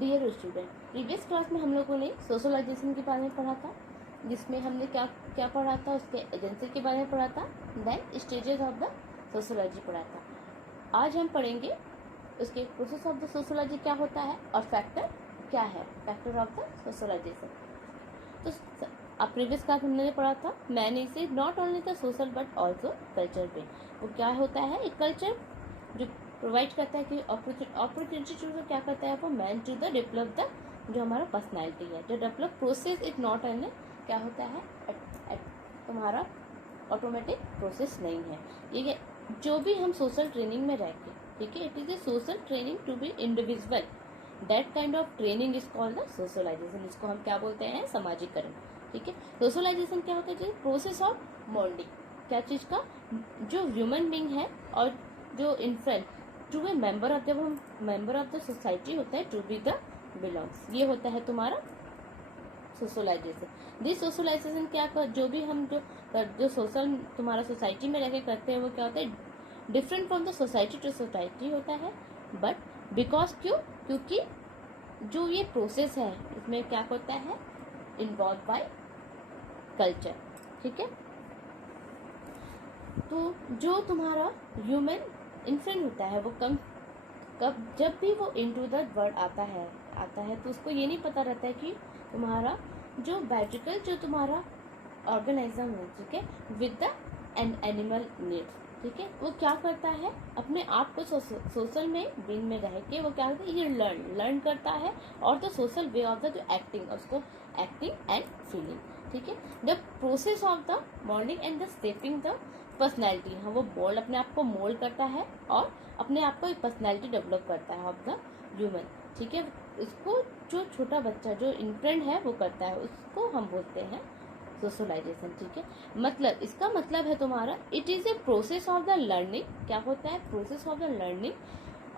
Dear student, previous class में हम लोगों ने सोशलाइजेशन के बारे में पढ़ा था, जिसमें हमने क्या क्या पढ़ा था, उसके एजेंसी के बारे में पढ़ा था, then stages of the sociology पढ़ा था। आज हम पढ़ेंगे उसके प्रोसेस ऑफ द सोशोलॉजी क्या होता है और फैक्टर क्या है, फैक्टर ऑफ द सोशलाइजेशन। तो अब प्रीवियस क्लास हमने पढ़ा था man is not only the social but also culture पे। वो क्या होता है, एक कल्चर जो प्रोवाइड करता है कि अपॉर्चुनिटी टू क्या करता है वो man to the develop the जो हमारा पर्सनैलिटी है। जो develop process is not an क्या होता है तुम्हारा ऑटोमेटिक प्रोसेस नहीं है। ये जो भी हम सोशल ट्रेनिंग में रह के, ठीक है, it is a social training to be individual, that kind of training is called the socialization. इसको हम क्या बोलते हैं, समाजीकरण। ठीक है, सोशलाइजेशन क्या होता है, प्रोसेस ऑफ मोल्डिंग, क्या चीज का, जो ह्यूमन बीइंग है और जो influence to a member of, जब हम मेंबर ऑफ द सोसाइटी होता है, टू बी द बिलोंग्स, ये होता है तुम्हारा सोशलाइजेशन। दिस सोशलाइजेशन क्या कर, जो भी हम जो सोशल तुम्हारा सोसाइटी में रहकर करते हैं वो क्या होता है, different from the society to society होता है। बट बिकॉज क्योंकि जो ये प्रोसेस है इसमें क्या होता है, इन्वॉल्व बाय कल्चर। ठीक है, तो जो तुम्हारा ह्यूमन इन्फ्लुएंस होता है वो जब भी वो इनटू द वर्ल्ड आता है तो उसको ये नहीं पता रहता है कि तुम्हारा जो बायोलॉजिकल जो तुम्हारा ऑर्गेनिज्म है, ठीक है, विद द एनिमल नीड्स, ठीक है, वो क्या करता है, अपने आप को सोशल में बीइंग में रह के वो क्या करता है, ये लर्न करता है। और the social way of the जो एक्टिंग, उसको एक्टिंग एंड फीलिंग, ठीक है, the process of the moulding and the shaping the personality. हाँ, वो मोल्ड अपने आप को मोल्ड करता है और अपने आप को एक पर्सनैलिटी डेवलप करता है ऑफ द ह्यूमन। ठीक है, इसको जो छोटा बच्चा जो इन्फ्लुएंट है वो करता है, उसको हम बोलते हैं सोशलाइजेशन। ठीक है, मतलब इसका मतलब है तुम्हारा, it is a process of the learning. क्या होता है, प्रोसेस ऑफ द लर्निंग।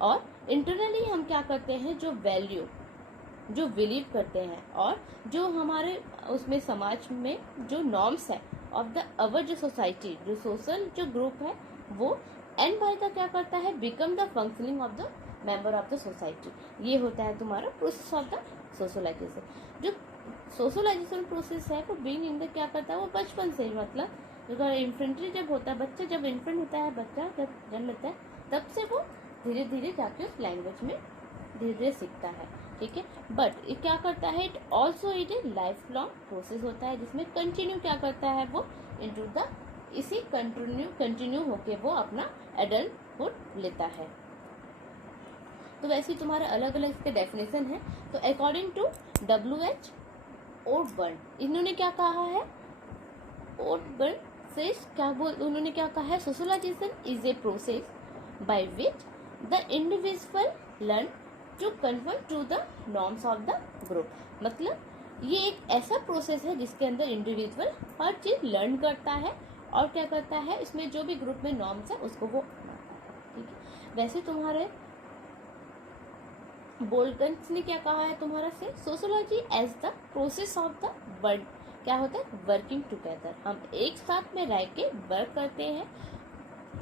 और इंटरनली हम क्या करते हैं, जो वैल्यू जो बिलीव करते हैं और जो हमारे उसमें समाज में जो नॉर्म्स है ऑफ द अवर जो सोसाइटी, जो सोशल जो ग्रुप है, वो एंड बाय द क्या करता है, become the functioning of the member of the society. ये होता है तुम्हारा प्रोसेस ऑफ द सोशलाइजेशन। जो सोशलाइजेशन प्रोसेस है वो बीइंग इन द क्या करता है, वो बचपन से ही, मतलब अगर इन्फेंट्री जब होता है बच्चा, जब इन्फेंट होता है बच्चा, जब जन्म लेता है तब से वो धीरे धीरे जाके उस लैंग्वेज में धीरे धीरे सीखता है। ठीक है, बट ये क्या करता है, it also it A life long process होता है, जिसमें कंटिन्यू क्या करता है, वो इनटू द इसी कंटिन्यू होके वो अपना एडल्टहुड लेता है। तो वैसे तुम्हारे अलग अलग इसके डेफिनेशन है। तो अकॉर्डिंग टू WH ओटबर्न, इन्होंने क्या कहा है, ओटबर्न से उन्होंने क्या कहा है, socialization is a process by which the individual learn to convert to the norms of the group. मतलब ये एक ऐसा प्रोसेस है जिसके अंदर इंडिविजुअल हर चीज लर्न करता है और क्या करता है, इसमें जो भी ग्रुप में नॉर्म्स है उसको वो अपनाता है। ठीक है, वैसे तुम्हारे बोल्टन्स ने क्या कहा है तुम्हारा से, sociology as the process of the word, क्या होता है, वर्किंग टुगेदर। हम एक साथ में रह के वर्क करते हैं,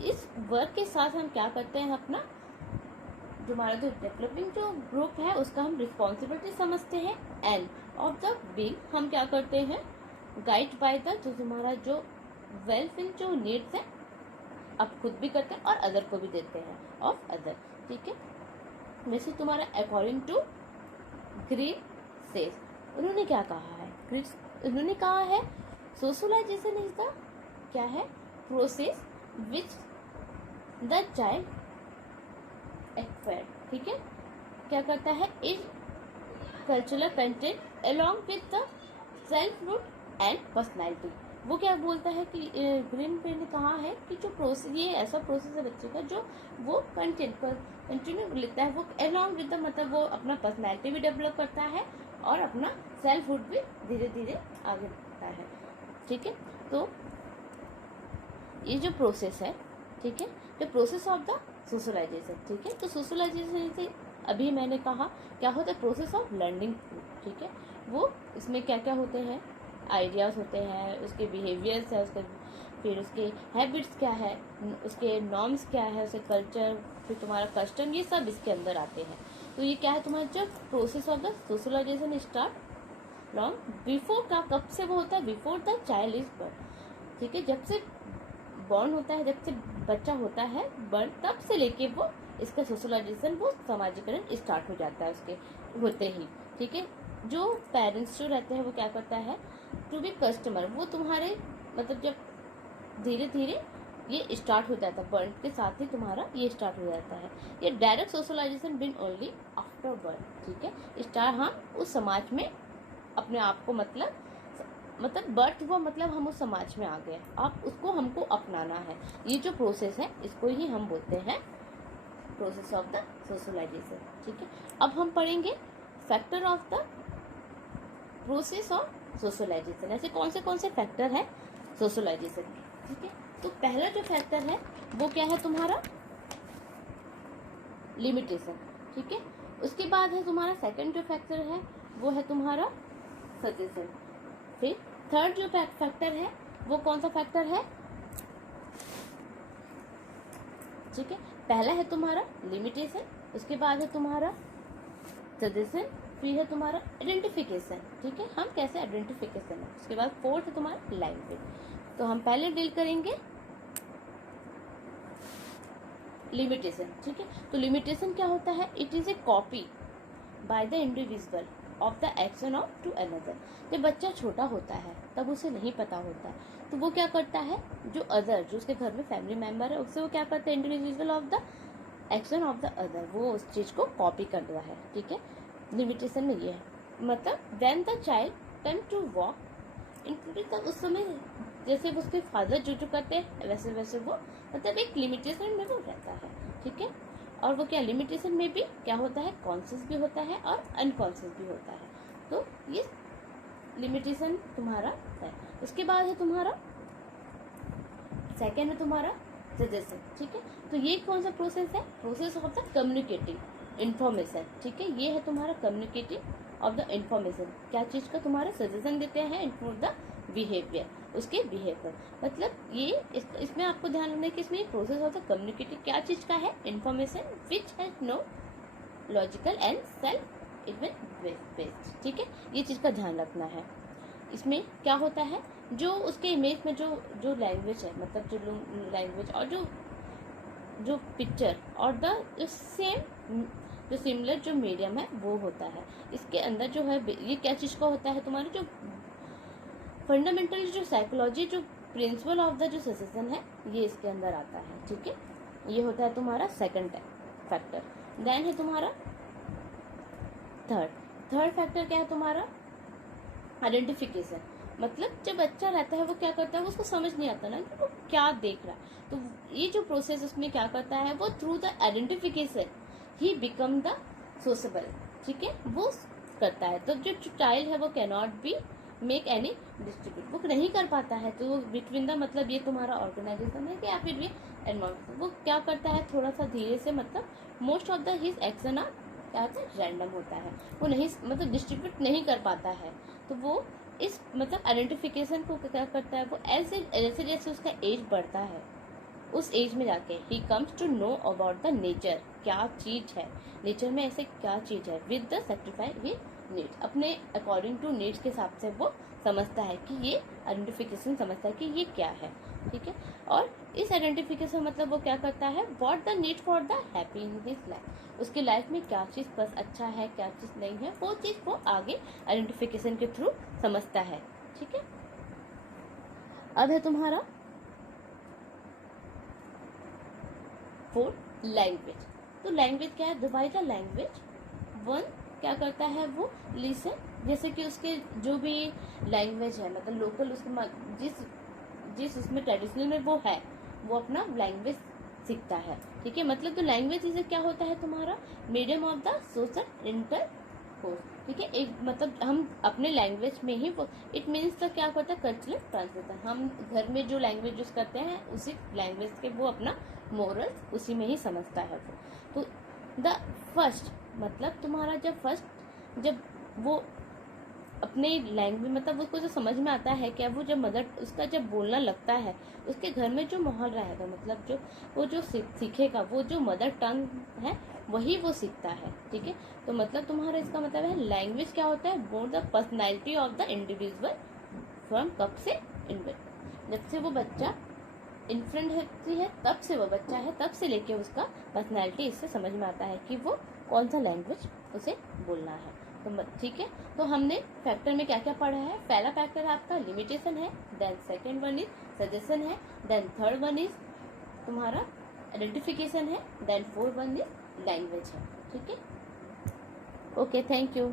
इस वर्क के साथ हम क्या करते हैं, अपना जो हमारा जो डेवलपिंग जो ग्रुप है उसका हम रिस्पॉन्सिबिलिटी समझते हैं। एंड ऑफ द बीइंग हम क्या करते हैं, गाइड बाय द जो तुम्हारा जो वेलफेयर जो नीड्स है, अब खुद भी करते हैं और अदर को भी देते हैं ऑफ अदर। ठीक है, वैसे तुम्हारा अकॉर्डिंग टू ग्रीन सेज, उन्होंने क्या कहा है, उन्होंने कहा है सोशलाइजेशन इज द क्या है, process which the child acquired. ठीक है, क्या करता है, is cultural content along with the self root and personality. वो क्या बोलता है कि ग्रीन पे ने कहा है कि जो प्रोसेस, ये ऐसा प्रोसेस है बच्चे का जो वो कंटेंट पर कंटिन्यू लेता है, वो अलोंग विद द, मतलब वो अपना पर्सनैलिटी भी डेवलप करता है और अपना सेल्फ रूट भी धीरे धीरे आगे बढ़ता है। ठीक है, तो ये जो प्रोसेस है, ठीक है, जो प्रोसेस ऑफ द सोशलाइजेशन। ठीक है, तो सोशलाइजेशन से अभी मैंने कहा क्या होता है, प्रोसेस ऑफ लर्निंग। ठीक है, वो इसमें क्या क्या होते हैं, आइडियाज होते हैं, उसके बिहेवियर्स है, उसके फिर उसके हैबिट्स क्या है, उसके नॉर्म्स क्या है, उसके कल्चर, फिर तुम्हारा कस्टम, ये सब इसके अंदर आते हैं। तो ये क्या है तुम्हारा, जब process of the socialization start long before का, कब से वो होता है, before the child is born, ठीक है, जब से बॉर्न होता है, जब से बच्चा होता है बर्न, तब से लेके वो इसका सोशलाइजेशन, वो समाजीकरण स्टार्ट हो जाता है उसके होते ही, ठीक है। जो पेरेंट्स जो रहते हैं वो क्या करता है, टू बी कस्टमर, वो तुम्हारे मतलब जब धीरे धीरे ये स्टार्ट हो जाता है बर्न के साथ ही तुम्हारा ये स्टार्ट हो जाता है। ये डायरेक्ट सोशलाइजेशन बिन ओनली आफ्टर बर्न, ठीक है। स्टार्ट हम उस समाज में अपने आप को मतलब बर्थ हुआ, मतलब हम उस समाज में आ गए, आप उसको हमको अपनाना है। ये जो प्रोसेस है इसको ही हम बोलते हैं प्रोसेस ऑफ द सोशलाइजेशन, ठीक है। अब हम पढ़ेंगे factor of the process of socialization. ऐसे कौन से फैक्टर है सोशलाइजेशन के, ठीक है। तो पहला जो फैक्टर है वो क्या है तुम्हारा, लिमिटेशन, ठीक है। उसके बाद है तुम्हारा सेकंड जो फैक्टर है वो है तुम्हारा सजेशन। फिर थर्ड जो फैक्टर है वो कौन सा फैक्टर है, ठीक है। पहला है तुम्हारा लिमिटेशन, उसके बाद है तुम्हारा सजेशन, फिर है तुम्हारा आइडेंटिफिकेशन, ठीक है, हम कैसे आइडेंटिफिकेशन है। उसके बाद फोर्थ है तुम्हारा लैंग्वेज। तो हम पहले डील करेंगे लिमिटेशन, ठीक है। तो लिमिटेशन क्या होता है, it is a copy by the individual of the action of to another. जब बच्चा छोटा होता है तब उसे नहीं पता होता है, तो वो क्या करता है, जो अदर, जो उसके घर में फैमिली मेंबर है, उससे वो क्या करता है, individual of the action of the other, वो उस चीज को कॉपी कर रहा है, ठीक है। लिमिटेशन में ये है, मतलब when the child turn to walk including, तब उस समय जैसे उसके फादर जो करते हैं वैसे वैसे वो मतलब एक लिमिटेशन में वो रहता है, ठीक है। और वो क्या, लिमिटेशन में भी क्या होता है, कॉन्शियस भी होता है और अनकॉन्शियस भी होता है। तो ये लिमिटेशन तुम्हारा है। उसके बाद है तुम्हारा सेकेंड है तुम्हारा सजेशन, ठीक है। तो ये कौन सा प्रोसेस है, process of the communicating information, ठीक है। ये है तुम्हारा कम्युनिकेटिंग ऑफ द इंफॉर्मेशन, क्या चीज का, तुम्हारा सजेशन देते हैं इनफॉर द बिहेवियर, उसके बिहेवियर, मतलब ये इसमें आपको ध्यान रखना है कि इसमें प्रोसेस ऑफ द कम्युनिकेटिंग क्या चीज का है, information which has no logical and self even based, ठीक है। ये चीज का ध्यान रखना है। इसमें क्या होता है, जो उसके इमेज में जो लैंग्वेज है, मतलब जो लैंग्वेज और जो पिक्चर और द सेम जो सिमिलर जो मीडियम है वो होता है। इसके अंदर जो है ये क्या चीज का होता है, तुम्हारे जो फंडामेंटल जो साइकोलॉजी जो प्रिंसिपल ऑफ द जो सजेशन है ये इसके अंदर आता है, ठीक है। ये होता है तुम्हारा सेकंड फैक्टर। देन है तुम्हारा थर्ड फैक्टर क्या है तुम्हारा, आइडेंटिफिकेशन, मतलब जब बच्चा रहता है वो क्या करता है, वो उसको समझ नहीं आता ना कि वो क्या देख रहा है, तो ये जो प्रोसेस उसमें क्या करता है, वो through the identification he become the sociable, ठीक है, वो करता है। तो जो चाइल्ड है वो cannot be make any distribute, वो नहीं कर पाता है, तो बिटवीन द, मतलब ये तुम्हारा ऑर्गेनाइजेशन है कि या फिर भी एनवायरमेंट, वो क्या करता है थोड़ा सा धीरे से, मतलब most of the his action are क्या होता है, रैंडम होता है, वो नहीं मतलब डिस्ट्रीब्यूट नहीं कर पाता है। तो वो इस मतलब आइडेंटिफिकेशन को क्या करता है, वो ऐसे जैसे जैसे उसका एज बढ़ता है उस एज में जाके ही comes to know about the nature, क्या चीज है नेचर में, ऐसे क्या चीज है, with the sacrifice with needs, अपने अकॉर्डिंग टू नीड्स के हिसाब से वो समझता है कि ये आइडेंटिफिकेशन समझता है कि ये क्या है, ठीक है। और इस आइडेंटिफिकेशन मतलब वो क्या करता है, what the need for the happy in his life, उसकी लाइफ में क्या चीज बस अच्छा है, क्या चीज नहीं है, वो चीज वो आगे आइडेंटिफिकेशन के थ्रू समझता है, ठीक है। अब है तुम्हारा फोर्थ लैंग्वेज। तो लैंग्वेज क्या है, डिवाइड द लैंग्वेज, वन क्या करता है वो लिसन, जैसे कि उसके जो भी लैंग्वेज है, मतलब लोकल उसके जिस उसमें ट्रेडिशनल में वो है, वो अपना लैंग्वेज सीखता है, ठीक है। मतलब तो लैंग्वेज इसे क्या होता है तुम्हारा, medium of the social intercourse, ठीक है। एक मतलब हम अपने लैंग्वेज में ही वो, इट मीन्स तो क्या होता है, कल्चरल ट्रांसलेशन, हम घर में जो लैंग्वेज यूज करते हैं उसी लैंग्वेज के वो अपना मोरल्स उसी में ही समझता है वो। तो द फर्स्ट मतलब तुम्हारा जब वो अपने लैंग्वेज मतलब उसको जो समझ में आता है क्या, वो जब मदर उसका जब बोलना लगता है, उसके घर में जो माहौल रहेगा, मतलब जो वो जो सीखेगा, वो जो मदर टंग है वही वो सीखता है। ठीक है, तो मतलब तुम्हारा इसका मतलब है लैंग्वेज क्या होता है, board the personality of the individual from कब से इन्फ्रेंट, जब से वो बच्चा इन्फ्रेंट होती है तब से वो बच्चा है, तब से लेके उसका पर्सनैलिटी इससे समझ में आता है कि वो कौन सा लैंग्वेज उसे बोलना है। तो ठीक है, तो हमने फैक्टर में क्या क्या पढ़ा है। पहला फैक्टर आपका लिमिटेशन है, then second one is suggestion है, देन थर्ड वन इज तुम्हारा आइडेंटिफिकेशन है, then fourth one is language है। ठीक है, ओके, थैंक यू।